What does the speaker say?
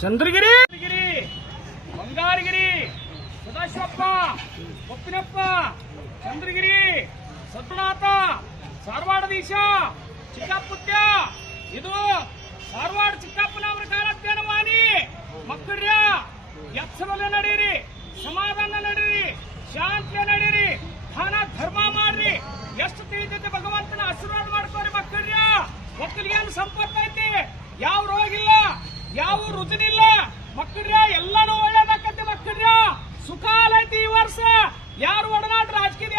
ಚಂದ್ರಗಿರಿ, ಬಂಗಾರಗಿರಿ, ಸದಾಶಿವಪ್ಪ, ಒಪ್ಪಿನಪ್ಪ, ಚಂದ್ರಗಿರಿ, ಸದ್ಗುಣಾಥ, ಧಾರವಾಡದೀಶ, ಚಿಕ್ಕಪುತ್ಯ. ಇದು ಧಾರವಾಡ ಚಿಕ್ಕಪ್ಪನವರ ಕಾಲಜ್ಞಾನವಾಣಿ. ಮಕ್ಕಳ್ಯ ಎಚ್ಚರಲೆ ನಡೀರಿ, ಸಮಾಧಾನ ನಡೀರಿ, ಶಾಂತಿಯ ನಡೀರಿ, ದಾನ ಧರ್ಮ ಮಾಡ್ರಿ. ಎಷ್ಟು ತಿಳಿದೈತೆ ಭಗವಂತನ ಆಶೀರ್ವಾದ ಮಾಡ್ಕೋರಿ ಮಕ್ಕಳ್ಯ. ಒಕ್ಕಲಿಗೆ ಸಂಪತ್ತು ಐತಿ, ಯಾವ ರೋಗ ಇಲ್ಲ, ಯಾವ ರುಚಿನಿಲ್ಲ ಮಕ್ಕಳ್ಯ. ಎಲ್ಲಾನು ಒಳ್ಳೇದಾಕತ್ತೆ ಮಕ್ಕಳ್ಯ. ಸುಖ ಐತಿ ಈ ವರ್ಷ. ಯಾರು ಒಡನಾಟ ರಾಜಕೀಯ